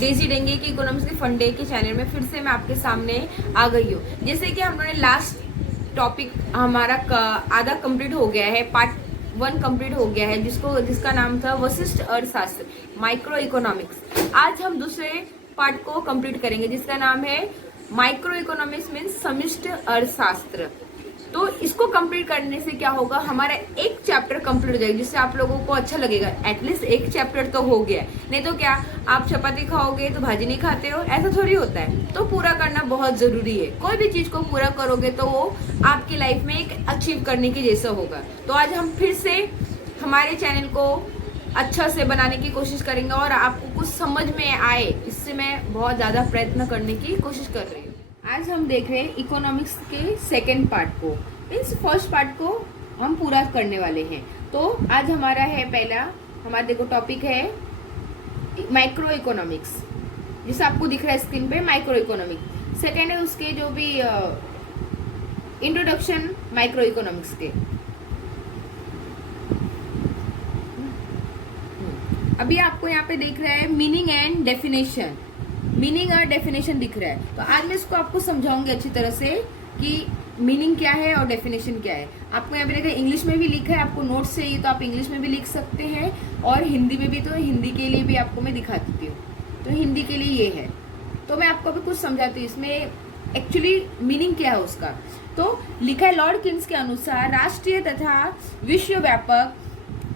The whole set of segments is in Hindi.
डेजी डेंगे की इकोनॉमिक्स के फंडे के चैनल में फिर से मैं आपके सामने आ गई हूँ। जैसे कि हम लोगों ने लास्ट टॉपिक हमारा आधा कंप्लीट हो गया है, पार्ट 1 कंप्लीट हो गया है, जिसका नाम था वशिष्ठ अर्थशास्त्र माइक्रो इकोनॉमिक्स। आज हम दूसरे पार्ट को कंप्लीट करेंगे जिसका नाम है माइक्रो इकोनॉमिक्स मीन्स समिष्ट अर्थशास्त्र। तो इसको कंप्लीट करने से क्या होगा, हमारा एक चैप्टर कंप्लीट हो जाएगा, जिससे आप लोगों को अच्छा लगेगा। एटलीस्ट एक चैप्टर तो हो गया, नहीं तो क्या आप चपाती खाओगे तो भाजी नहीं खाते हो, ऐसा थोड़ी होता है। तो पूरा करना बहुत जरूरी है। कोई भी चीज को पूरा करोगे तो वो आपकी लाइफ में एक अचीव करने के जैसा होगा। तो आज हम फिर से हमारे चैनल को अच्छा से बनाने की कोशिश करेंगे और आपको कुछ समझ में आए, इससे मैं बहुत ज्यादा प्रयत्न करने की कोशिश कर रही हूँ। आज हम देख रहे हैं इकोनॉमिक्स के सेकेंड पार्ट को, मीन्स फर्स्ट पार्ट को हम पूरा करने वाले हैं। तो आज हमारा है पहला, हमारा देखो टॉपिक है माइक्रो इकोनॉमिक्स, जिसे आपको दिख रहा है स्क्रीन पे माइक्रो इकोनॉमिक्स। सेकेंड है उसके जो भी इंट्रोडक्शन माइक्रो इकोनॉमिक्स के। अभी आपको यहाँ पे दिख रहा है मीनिंग एंड डेफिनेशन, मीनिंग और डेफिनेशन दिख रहा है। तो आज मैं इसको आपको समझाऊंगी अच्छी तरह से कि मीनिंग क्या है और डेफिनेशन क्या है। आपको यहाँ पे देखा इंग्लिश में भी लिखा है, आपको नोट्स चाहिए तो आप इंग्लिश में भी लिख सकते हैं और हिंदी में भी। तो हिंदी के लिए भी आपको मैं दिखा देती हूँ, तो हिंदी के लिए ये है। तो मैं आपको अभी कुछ समझाती हूँ इसमें एक्चुअली मीनिंग क्या है उसका। तो लिखा है लॉर्ड किन्स के अनुसार राष्ट्रीय तथा विश्वव्यापक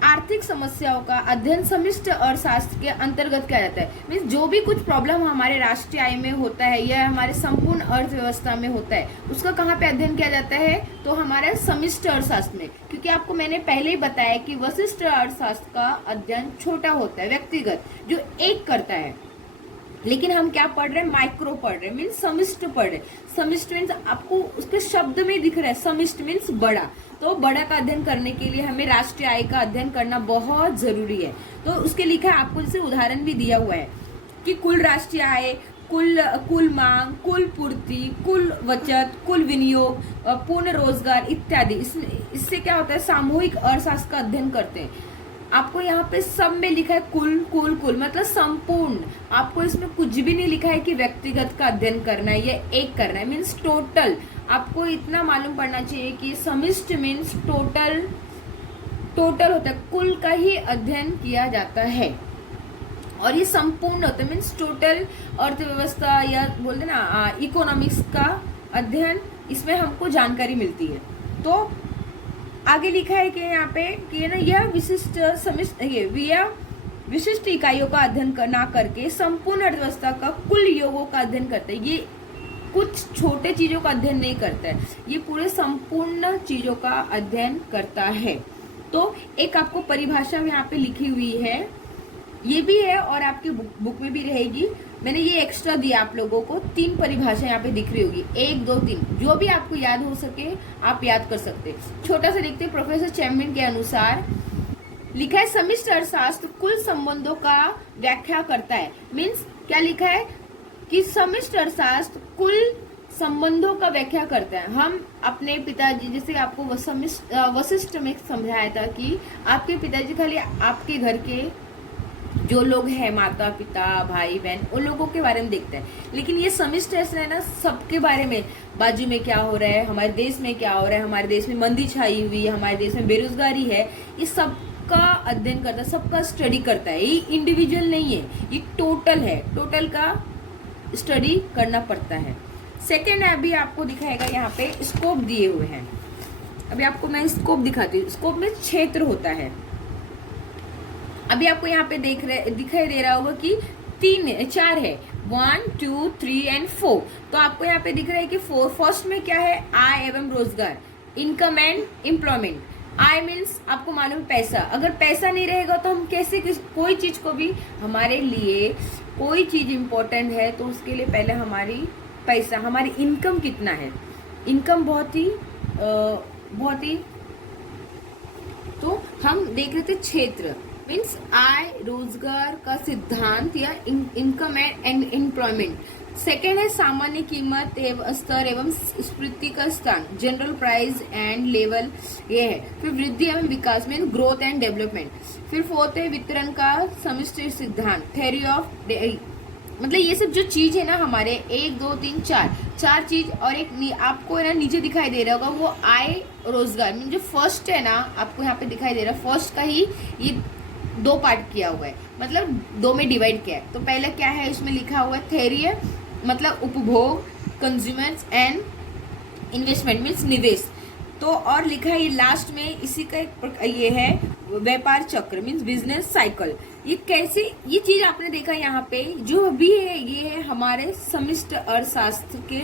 आर्थिक समस्याओं का अध्ययन समिष्ट अर्थशास्त्र के अंतर्गत किया जाता है। मीन्स जो भी कुछ प्रॉब्लम हमारे राष्ट्रीय आय में होता है या हमारे संपूर्ण अर्थव्यवस्था में होता है, उसका कहाँ पे अध्ययन किया जाता है, तो हमारे समिष्ट अर्थशास्त्र में। क्योंकि आपको मैंने पहले ही बताया कि वशिष्ठ अर्थशास्त्र का अध्ययन छोटा होता है, व्यक्तिगत, जो एक करता है। लेकिन हम क्या पढ़ रहे हैं, माइक्रो पढ़ रहे हैं, मीन्स समिष्ट पढ़ रहे हैं। समिष्ट मीन्स आपको उसके शब्द में दिख रहा है, समिष्ट मीन्स बड़ा। तो बड़ा का अध्ययन करने के लिए हमें राष्ट्रीय आय का अध्ययन करना बहुत जरूरी है। तो उसके लिखा है, आपको जैसे उदाहरण भी दिया हुआ है कि कुल राष्ट्रीय आय, कुल मांग, कुल पूर्ति, कुल बचत, कुल विनियोग, पूर्ण रोजगार इत्यादि। इससे क्या होता है, सामूहिक अर्थशास्त्र का अध्ययन करते हैं। आपको यहाँ पे सब में लिखा है कुल कुल कुल, मतलब संपूर्ण। आपको इसमें कुछ भी नहीं लिखा है कि व्यक्तिगत का अध्ययन करना है या एक करना है, मीन्स टोटल। आपको इतना मालूम पड़ना चाहिए कि समिष्ट मीन्स टोटल होता है, कुल का ही अध्ययन किया जाता है। और ये संपूर्ण होता है, मीन्स टोटल अर्थव्यवस्था या बोलते ना इकोनॉमिक्स का अध्ययन, इसमें हमको जानकारी मिलती है। तो आगे लिखा है कि यहाँ पे कि ना यह विशिष्ट इकाइयों का अध्ययन ना करके संपूर्ण अर्थव्यवस्था का कुल योगों का अध्ययन करता है। ये कुछ छोटे चीजों का अध्ययन नहीं करता है, ये पूरे संपूर्ण चीजों का अध्ययन करता है। तो एक आपको परिभाषा यहाँ पे लिखी हुई है, ये भी है और आपकी बुक में भी रहेगी। मैंने ये एक्स्ट्रा दिया आप लोगों को, 3 परिभाषा यहाँ पे दिख रही होगी, 1 2 3, जो भी आपको याद हो सके आप याद कर सकते। छोटा सा लिखते, प्रोफेसर चैम्पियन के अनुसार लिखा है समिष्ट अर्थशास्त्र कुल संबंधों का व्याख्या करता है। मीन्स क्या लिखा है कि समिष्ट अर्थशास्त्र कुल संबंधों का व्याख्या करता है। हम अपने पिताजी, जैसे आपको वशिष्ठ में समझाया था कि आपके पिताजी खाली आपके घर के जो लोग हैं, माता पिता भाई बहन, उन लोगों के बारे में देखते हैं। लेकिन ये समिष्ट ऐसा है ना, सबके बारे में, बाजू में क्या हो रहा है, हमारे देश में क्या हो रहा है, हमारे देश में मंदी छाई हुई है, हमारे देश में बेरोजगारी है, ये सबका अध्ययन करता है, सबका स्टडी करता है। ये इंडिविजुअल नहीं है, ये टोटल है, टोटल का स्टडी करना पड़ता है। सेकेंड है, अभी आपको दिखाएगा यहाँ पे स्कोप दिए हुए हैं। अभी आपको मैं स्कोप दिखाती हूँ। स्कोप में क्षेत्र होता है। अभी आपको यहाँ पे दिखाई दे रहा होगा कि 4 है, 1 2 3 एंड 4। तो आपको यहाँ पे दिख रहा है कि 4 फर्स्ट में क्या है, आय एवं रोजगार, income and employment. I means आपको मालूम पैसा, अगर पैसा नहीं रहेगा तो हम कैसे कोई चीज को भी, हमारे लिए कोई चीज इंपॉर्टेंट है तो उसके लिए पहले हमारी पैसा, हमारी इनकम कितना है, इनकम बहुत ही तो हम देख रहे थे क्षेत्र मीन्स आय रोजगार का सिद्धांत या इनकम एंड एम्प्लॉयमेंट। सेकेंड है सामान्य कीमत एवं स्तर एवं स्फीति का स्थान, जनरल प्राइस एंड लेवल, ये है। फिर वृद्धि एवं विकास में ग्रोथ एंड डेवलपमेंट। फिर फोर्थ है वितरण का समिष्ट सिद्धांत, थ्योरी ऑफ मतलब ये सब जो चीज है ना हमारे 1 2 3 4 चीज, और एक आपको है ना नीचे दिखाई दे रहा होगा वो आय रोजगार, मीन जो फर्स्ट है ना आपको यहाँ पे दिखाई दे रहा है, फर्स्ट का ही ये 2 पार्ट किया हुआ है, मतलब 2 में डिवाइड किया है। तो पहले क्या है इसमें लिखा हुआ है थेरी है, मतलब उपभोग, कंज्यूमर्स एंड इन्वेस्टमेंट मीन्स निवेश। तो और लिखा है ये लास्ट में इसी का एक ये है व्यापार चक्र मीन्स बिजनेस साइकिल। ये कैसे, ये चीज आपने देखा यहाँ पे जो भी है ये है हमारे समष्टि अर्थशास्त्र के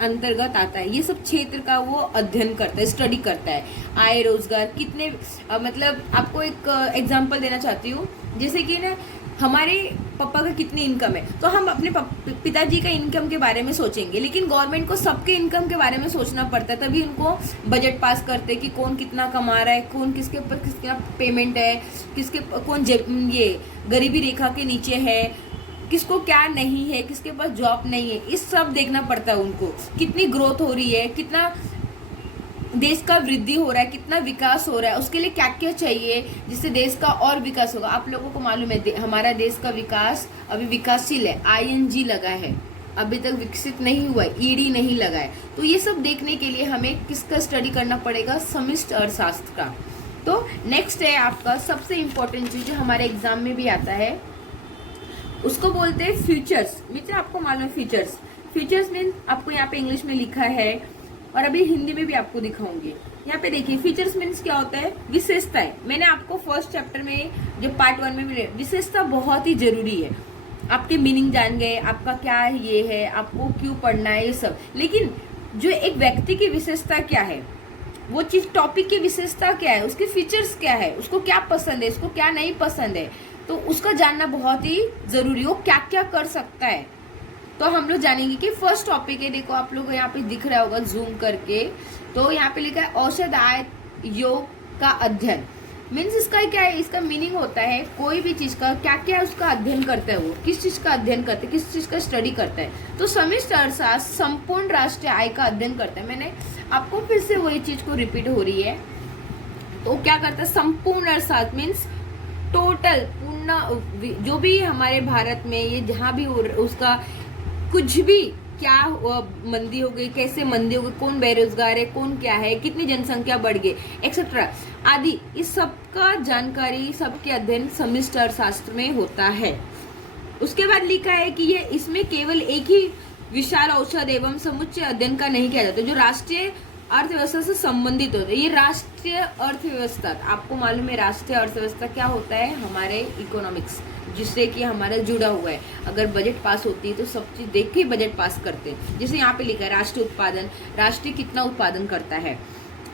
अंतर्गत आता है। ये सब क्षेत्र का वो अध्ययन करता है, स्टडी करता है। आय रोजगार कितने मतलब आपको एक एग्जांपल देना चाहती हूँ, जैसे कि ना हमारे पापा का कितनी इनकम है तो हम अपने पिताजी का इनकम के बारे में सोचेंगे, लेकिन गवर्नमेंट को सबके इनकम के बारे में सोचना पड़ता है, तभी उनको बजट पास करते हैं कि कौन कितना कमा रहा है, कौन किसके ऊपर किसका पेमेंट है, किसके कौन ये गरीबी रेखा के नीचे है, किसको क्या नहीं है, किसके पास जॉब नहीं है, इस सब देखना पड़ता है उनको। कितनी ग्रोथ हो रही है, कितना देश का वृद्धि हो रहा है, कितना विकास हो रहा है, उसके लिए क्या क्या चाहिए जिससे देश का और विकास होगा। आप लोगों को मालूम है हमारा देश का विकास अभी विकासशील है, ING लगा है, अभी तक विकसित नहीं हुआ है, ED नहीं लगा है। तो ये सब देखने के लिए हमें किसका स्टडी करना पड़ेगा, समष्टि अर्थशास्त्र का। तो नेक्स्ट है आपका सबसे इम्पोर्टेंट चीज जो हमारे एग्जाम में भी आता है, उसको बोलते हैं फ्यूचर्स। मित्र आपको मालूम है फ्यूचर्स, फ्यूचर्स मीन आपको यहाँ पे इंग्लिश में लिखा है और अभी हिंदी में भी आपको दिखाऊंगी। यहाँ पे देखिए फीचर्स मीन्स क्या होता है, विशेषताएं। मैंने आपको फर्स्ट चैप्टर में जो पार्ट 1 में मिले, विशेषता बहुत ही जरूरी है। आपके मीनिंग जान गए, आपका क्या ये है, आपको क्यों पढ़ना है, ये सब। लेकिन जो एक व्यक्ति की विशेषता क्या है, वो चीज टॉपिक की विशेषता क्या है, उसके फीचर्स क्या है, उसको क्या पसंद है, उसको क्या नहीं पसंद है, तो उसका जानना बहुत ही जरूरी है। वो क्या क्या कर सकता है, तो हम लोग जानेंगे कि फर्स्ट टॉपिक है। देखो आप लोगों को यहाँ पे दिख रहा होगा जूम करके, तो यहाँ पे लिखा है औषधाय योग का अध्ययन। मीन्स इसका क्या है, इसका मीनिंग होता है कोई भी चीज का क्या क्या उसका अध्ययन करता है, वो किस चीज का अध्ययन करता है, किस चीज का स्टडी करता है। तो समष्टि अर्थशास्त्र संपूर्ण राष्ट्रीय आय का अध्ययन करता है। मैंने आपको फिर से वही चीज को रिपीट हो रही है। तो क्या करता है, संपूर्ण अर्थशास्त्र मीन्स टोटल पूर्ण, जो भी हमारे भारत में ये जहाँ भी उसका कुछ भी क्या मंदी हो गई, कैसे मंदी हो गई, कौन बेरोजगार है, कौन क्या है, कितनी जनसंख्या बढ़ गई एक्सेट्रा आदि, इस सब का जानकारी, सबके अध्ययन समष्टि अर्थशास्त्र में होता है। उसके बाद लिखा है कि ये इसमें केवल एक ही विशाल औषध एवं समुच्चय अध्ययन का नहीं किया जाता, जो राष्ट्रीय अर्थव्यवस्था से संबंधित होता है। ये राष्ट्रीय अर्थव्यवस्था, आपको मालूम है राष्ट्रीय अर्थव्यवस्था क्या होता है, हमारे इकोनॉमिक्स जिससे कि हमारा जुड़ा हुआ है। अगर बजट पास होती है तो सब चीज देख के बजट पास करते हैं। जैसे यहाँ पे लिखा है राष्ट्रीय उत्पादन, राष्ट्रीय कितना उत्पादन करता है,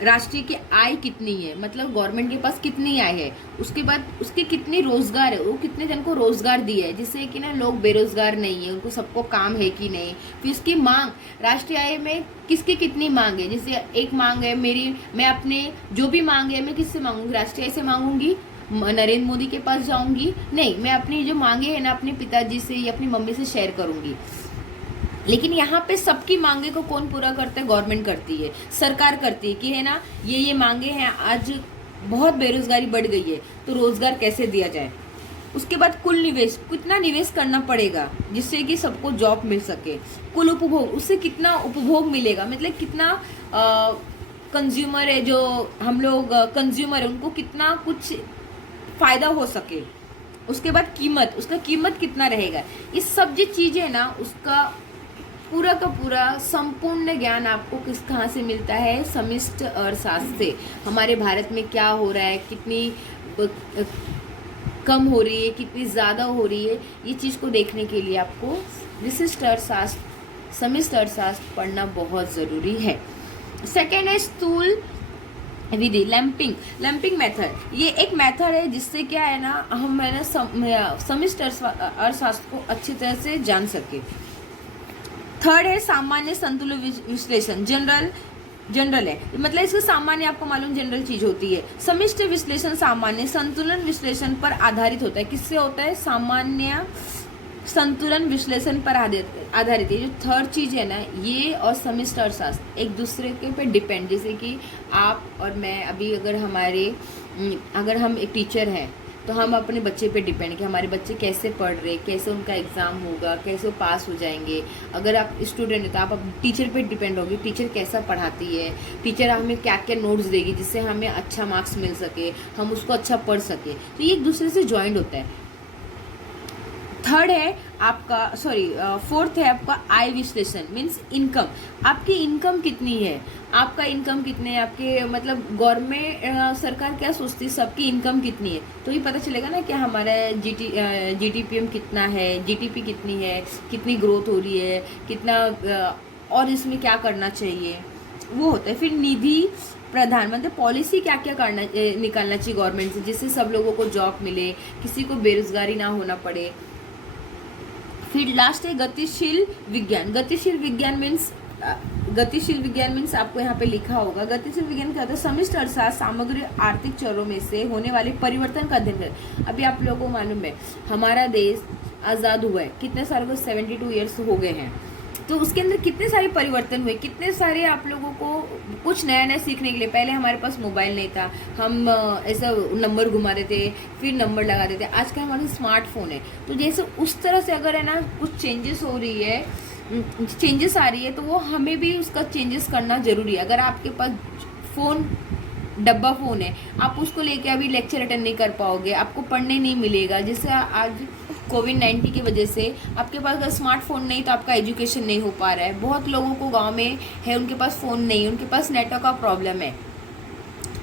राष्ट्रीय की आय कितनी है, मतलब गवर्नमेंट के पास कितनी आय है, उसके बाद उसके कितनी रोजगार है, वो कितने जन को रोजगार दिया है, जिससे कि ना लोग बेरोजगार नहीं है, उनको सबको काम है कि नहीं। फिर इसकी मांग, राष्ट्रीय आय में किसकी कितनी मांग है, जैसे एक मांग है मेरी, मैं अपने जो भी मांग है मैं किससे मांगूंगी, राष्ट्रीय आय से मांगूंगी, नरेंद्र मोदी के पास जाऊंगी नहीं, मैं अपनी जो मांगे है ना अपने पिताजी से या अपनी मम्मी से शेयर करूंगी। लेकिन यहाँ पे सबकी मांगे को कौन पूरा करता है, गवर्नमेंट करती है, सरकार करती है कि है ना ये मांगे हैं, आज बहुत बेरोजगारी बढ़ गई है तो रोजगार कैसे दिया जाए। उसके बाद कुल निवेश, कितना निवेश करना पड़ेगा जिससे कि सबको जॉब मिल सके। कुल उपभोग, उससे कितना उपभोग मिलेगा, मतलब कितना कंज्यूमर है, जो हम लोग कंज्यूमर है उनको कितना कुछ फायदा हो सके। उसके बाद कीमत, उसका कीमत कितना रहेगा। इस सब जो चीजें है ना उसका पूरा का पूरा संपूर्ण ज्ञान आपको कहाँ से मिलता है, समष्टि अर्थशास्त्र से। हमारे भारत में क्या हो रहा है, कितनी कम हो रही है, कितनी ज़्यादा हो रही है, ये चीज़ को देखने के लिए आपको विशिष्ट अर्थशास्त्र, समष्टि अर्थशास्त्र पढ़ना बहुत ज़रूरी है। सेकेंड है स्थूल विधि, लैंपिंग मेथड। ये एक मेथड है जिससे क्या है ना हम है ना समष्टि अर्थशास्त्र को अच्छी तरह से जान सके। थर्ड है सामान्य संतुलन विश्लेषण, जनरल है, मतलब इसका सामान्य आपको मालूम जनरल चीज होती है। समष्टि विश्लेषण सामान्य संतुलन विश्लेषण पर आधारित होता है। किससे होता है, सामान्य संतुलन विश्लेषण पर आधारित है। जो थर्ड चीज है ना ये और समष्टि अर्थशास्त्र एक दूसरे के पे डिपेंड, जैसे कि आप और मैं अभी अगर हम एक टीचर हैं तो हम अपने बच्चे पे डिपेंड कि हमारे बच्चे कैसे पढ़ रहे, कैसे उनका एग्ज़ाम होगा, कैसे वो पास हो जाएंगे। अगर आप स्टूडेंट हैं तो आप अपने टीचर पे डिपेंड होगी, टीचर कैसा पढ़ाती है, टीचर हमें क्या क्या नोट्स देगी जिससे हमें अच्छा मार्क्स मिल सके, हम उसको अच्छा पढ़ सके। तो ये एक दूसरे से ज्वाइंट होता है। थर्ड है आपका फोर्थ है आपका आय विश्लेषण, मीन्स इनकम। आपकी इनकम कितनी है, आपका इनकम कितने है, आपके मतलब गवर्नमेंट सरकार क्या सोचती है सबकी इनकम कितनी है, तो ये पता चलेगा ना कि हमारा जीटीपीएम कितना है, जीटीपी कितनी है, कितनी ग्रोथ हो रही है, कितना और इसमें क्या करना चाहिए, वो होता है। फिर निधि प्रधान मतलब पॉलिसी क्या क्या करना निकालना चाहिए गवर्नमेंट से जिससे सब लोगों को जॉब मिले, किसी को बेरोजगारी ना होना पड़े। फिर लास्ट है गतिशील विज्ञान। गतिशील विज्ञान मीन्स आपको यहाँ पे लिखा होगा। गतिशील विज्ञान क्या होता है, समष्टि अर्थशास्त्र समग्र आर्थिक चरों में से होने वाले परिवर्तन का अध्ययन है। अभी आप लोगों को मालूम है हमारा देश आज़ाद हुआ है कितने सालों को, 72 ईयर्स हो गए हैं। तो उसके अंदर कितने सारे परिवर्तन हुए, कितने सारे आप लोगों को कुछ नया नया सीखने के लिए। पहले हमारे पास मोबाइल नहीं था, हम ऐसा नंबर घुमा रहे थे फिर नंबर लगा देते, आजकल हमारे स्मार्टफोन है। तो जैसे उस तरह से अगर है ना कुछ चेंजेस हो रही है, चेंजेस आ रही है, तो वो हमें भी उसका चेंजेस करना जरूरी है। अगर आपके पास फ़ोन डब्बा फ़ोन है, आप उसको लेके अभी लेक्चर अटेंड नहीं कर पाओगे, आपको पढ़ने नहीं मिलेगा। जैसे आज कोविड-19 की वजह से आपके पास अगर स्मार्टफोन नहीं तो आपका एजुकेशन नहीं हो पा रहा है। बहुत लोगों को गांव में है उनके पास फ़ोन नहीं, उनके पास नेटवर्क का प्रॉब्लम है।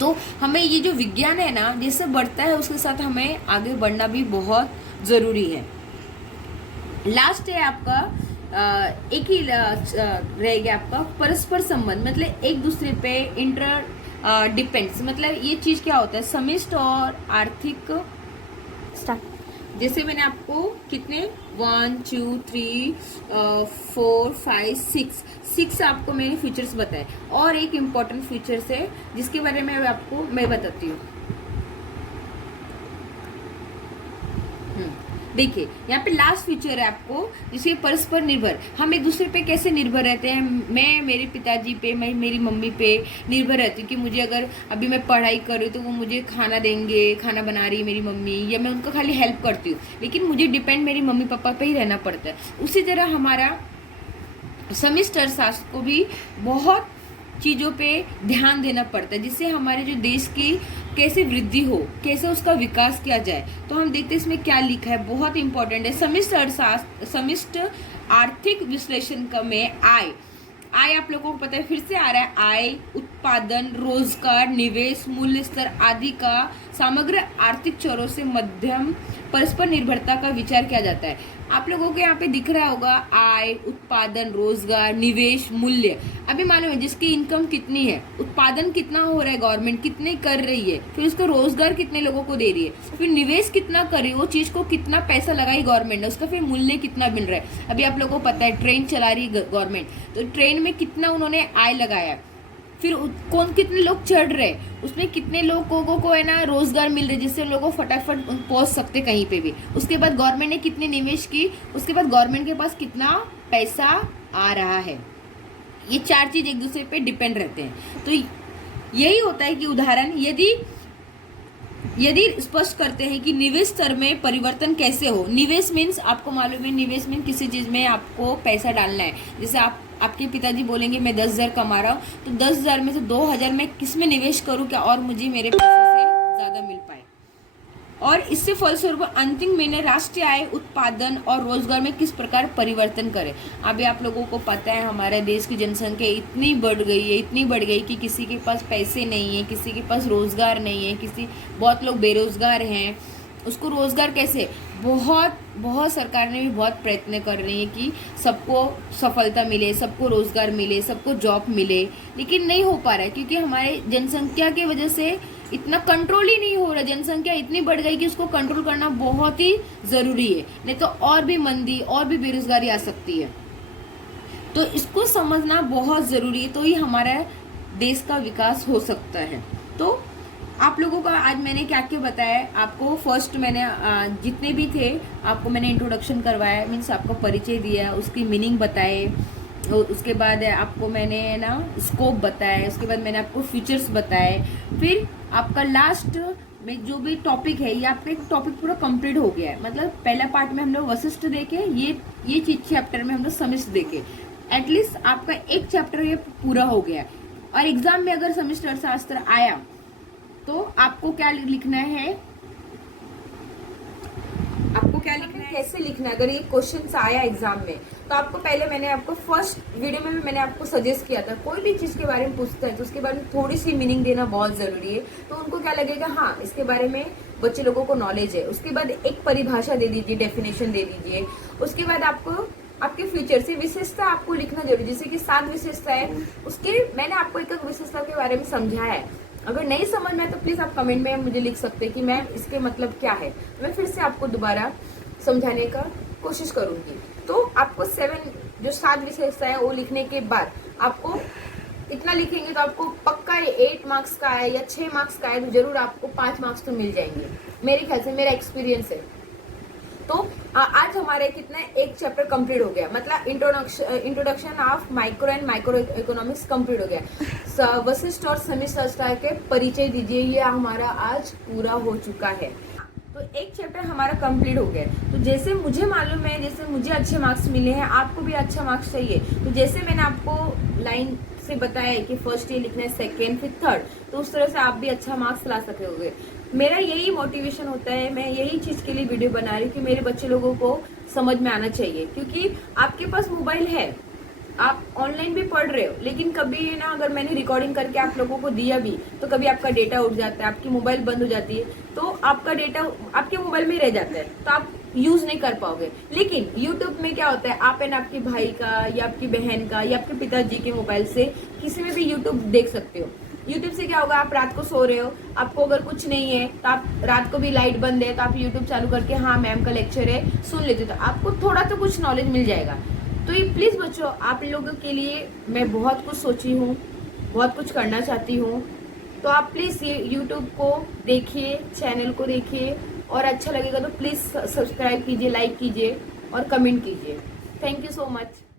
तो हमें ये जो विज्ञान है ना जैसे बढ़ता है उसके साथ हमें आगे बढ़ना भी बहुत ज़रूरी है। लास्ट है आपका एक ही रह गया आपका परस्पर संबंध, मतलब एक दूसरे पे डिपेंड्स। मतलब ये चीज क्या होता है, समष्टि और आर्थिक जैसे मैंने आपको कितने 1 2 3 4 5 6 आपको मैंने फीचर्स बताए। और एक इम्पॉर्टेंट फीचर्स है जिसके बारे में आपको मैं बताती हूँ। देखिए यहाँ पे लास्ट फीचर है आपको जिसके परस्पर निर्भर। हम एक दूसरे पे कैसे निर्भर रहते हैं, मैं मेरे पिताजी पे, मैं मेरी मम्मी पे निर्भर रहती हूँ कि मुझे अगर अभी मैं पढ़ाई कर रही हूँ तो वो मुझे खाना देंगे, खाना बना रही है मेरी मम्मी, या मैं उनको खाली हेल्प करती हूँ, लेकिन मुझे डिपेंड मेरी मम्मी पापा पे ही रहना पड़ता है। उसी तरह हमारा समष्टि अर्थशास्त्र को भी बहुत चीज़ों पे ध्यान देना पड़ता है जिससे हमारे जो देश की कैसे वृद्धि हो, कैसे उसका विकास किया जाए। तो हम देखते हैं इसमें क्या लिखा है, बहुत इंपॉर्टेंट है। समष्टि अर्थशास्त्र, समष्टि आर्थिक विश्लेषण का में आय आप लोगों को पता है, फिर से आ रहा है। आय, उत्पादन, रोजगार, निवेश, मूल्य स्तर आदि का समग्र आर्थिक चरों से मध्यम परस्पर निर्भरता का विचार किया जाता है। आप लोगों को यहाँ पे दिख रहा होगा आय, उत्पादन, रोजगार, निवेश, मूल्य। अभी मालूम है जिसकी इनकम कितनी है, उत्पादन कितना हो रहा है, गवर्नमेंट कितने कर रही है, फिर उसको रोजगार कितने लोगों को दे रही है, फिर निवेश कितना कर रही है, वो चीज को कितना पैसा लगाई गवर्नमेंट ने, उसका फिर मूल्य कितना मिल रहा है। अभी आप लोगों को पता है ट्रेन चला रही है गवर्नमेंट, तो ट्रेन में कितना उन्होंने आय लगाया, फिर कौन कितने लोग चढ़ रहे, उसमें कितने लोगों को है ना रोजगार मिल रहे जिससे लोगों फटाफट पहुंच सकते कहीं पे भी। उसके बाद गवर्नमेंट ने कितने निवेश की, उसके बाद गवर्नमेंट के पास कितना पैसा आ रहा है। ये चार चीज एक दूसरे पे डिपेंड रहते हैं। तो यही होता है कि उदाहरण यदि स्पष्ट करते हैं कि निवेश स्तर में परिवर्तन कैसे हो। निवेश मीन्स आपको मालूम है, निवेश मीन्स किसी चीज में आपको पैसा डालना है। जैसे आपके पिताजी बोलेंगे मैं 10,000 कमा रहा हूँ, तो 10,000 में से 2,000 मैं किस में निवेश करूँ क्या और मुझे मेरे पैसे से ज्यादा मिल पाए। और इससे फलस्वरूप अंतिम महीने राष्ट्रीय आय, उत्पादन और रोजगार में किस प्रकार परिवर्तन करें। अभी आप लोगों को पता है हमारे देश की जनसंख्या इतनी बढ़ गई कि किसी के पास पैसे नहीं है, किसी के पास रोजगार नहीं है, बहुत लोग बेरोजगार हैं। उसको रोजगार कैसे, बहुत सरकार ने भी बहुत प्रयत्न कर रही है कि सबको सफलता मिले, सबको रोजगार मिले, सबको जॉब मिले, लेकिन नहीं हो पा रहा है क्योंकि हमारे जनसंख्या की वजह से इतना कंट्रोल ही नहीं हो रहा। जनसंख्या इतनी बढ़ गई कि उसको कंट्रोल करना बहुत ही जरूरी है, नहीं तो और भी मंदी और भी बेरोजगारी आ सकती है। तो इसको समझना बहुत जरूरी है, तो ही हमारा देश का विकास हो सकता है। तो आप लोगों को आज मैंने क्या क्या बताया, आपको फर्स्ट मैंने जितने भी थे आपको मैंने इंट्रोडक्शन करवाया, मीन्स आपको परिचय दिया, उसकी मीनिंग बताए, उसके बाद आपको मैंने ना स्कोप बताया, उसके बाद मैंने आपको फीचर्स बताए, फिर आपका लास्ट में जो भी टॉपिक है, ये आपका एक टॉपिक पूरा कंप्लीट हो गया है। मतलब पहला पार्ट में हम लोग वशिष्ठ देखे, ये चीज चैप्टर में हम लोग समिष्ट देखे। एटलीस्ट आपका एक चैप्टर ये पूरा हो गया। और एग्जाम में अगर समिष्ट अर्थशास्त्र आया तो आपको क्या लिखना है, कैसे लिखना है। अगर ये क्वेश्चन आया एग्जाम में तो आपको पहले, मैंने आपको फर्स्ट वीडियो में भी मैंने आपको सजेस्ट किया था, कोई भी चीज के बारे में पूछता है तो उसके बारे में थोड़ी सी मीनिंग देना बहुत जरूरी है। तो उनको क्या लगेगा, हाँ इसके बारे में बच्चे लोगों को नॉलेज है। उसके बाद एक परिभाषा दे दीजिए, डेफिनेशन दे दीजिए। उसके बाद आपको आपके फ्यूचर से विशेषता आपको लिखना जरूरी, जैसे कि 7 विशेषता है, उसके मैंने आपको एक एक विशेषता के बारे में समझाया है। अगर नहीं समझ में तो प्लीज आप कमेंट में मुझे लिख सकते हैं कि मैम इसके मतलब क्या है, मैं फिर से आपको दोबारा समझाने का कोशिश करूंगी। तो आपको 7 विशेषता है वो लिखने के बाद आपको इतना लिखेंगे तो आपको पक्का 8 मार्क्स का है या 6 मार्क्स का है तो जरूर आपको 5 मार्क्स तो मिल जाएंगे, मेरे ख्याल से, मेरा एक्सपीरियंस है। तो आज हमारे कितना एक चैप्टर कंप्लीट हो गया, मतलब introduction of micro and micro economics complete हो गया। वशिष्ठ और समिष्ट अर्थशास्त्र के परिचय दीजिए, ये हमारा आज पूरा हो चुका है। तो एक चैप्टर हमारा कंप्लीट हो गया। तो जैसे मुझे मालूम है, जैसे मुझे अच्छे मार्क्स मिले हैं, आपको भी अच्छा मार्क्स चाहिए। तो जैसे मैंने आपको लाइन से बताया है कि फर्स्ट ये लिखना है, सेकेंड, फिर थर्ड, तो उस तरह से आप भी अच्छा मार्क्स ला सकोगे। मेरा यही मोटिवेशन होता है, मैं यही चीज के लिए वीडियो बना रही हूँ कि मेरे बच्चे लोगों को समझ में आना चाहिए। क्योंकि आपके पास मोबाइल है, आप ऑनलाइन भी पढ़ रहे हो, लेकिन कभी ना अगर मैंने रिकॉर्डिंग करके आप लोगों को दिया भी तो कभी आपका डेटा उठ जाता है, आपकी मोबाइल बंद हो जाती है, तो आपका डेटा आपके मोबाइल में ही रह जाता है, तो आप यूज नहीं कर पाओगे। लेकिन यूट्यूब में क्या होता है, आप एंड आपके भाई का या आपकी बहन का या आपके पिताजी के मोबाइल से किसी में भी यूट्यूब देख सकते हो। यूट्यूब से क्या होगा, आप रात को सो रहे हो, आपको अगर कुछ नहीं है तो आप रात को भी लाइट बंद है तो आप यूट्यूब चालू करके हाँ मैम का लेक्चर है सुन लेते हो, तो आपको थोड़ा तो कुछ नॉलेज मिल जाएगा। तो ये प्लीज बच्चों, आप लोगों के लिए मैं बहुत कुछ सोची हूँ, बहुत कुछ करना चाहती हूँ। तो आप प्लीज ये यूट्यूब को देखिए, चैनल को देखिए, और अच्छा लगेगा तो प्लीज सब्सक्राइब कीजिए, लाइक कीजिए और कमेंट कीजिए। Thank you so much.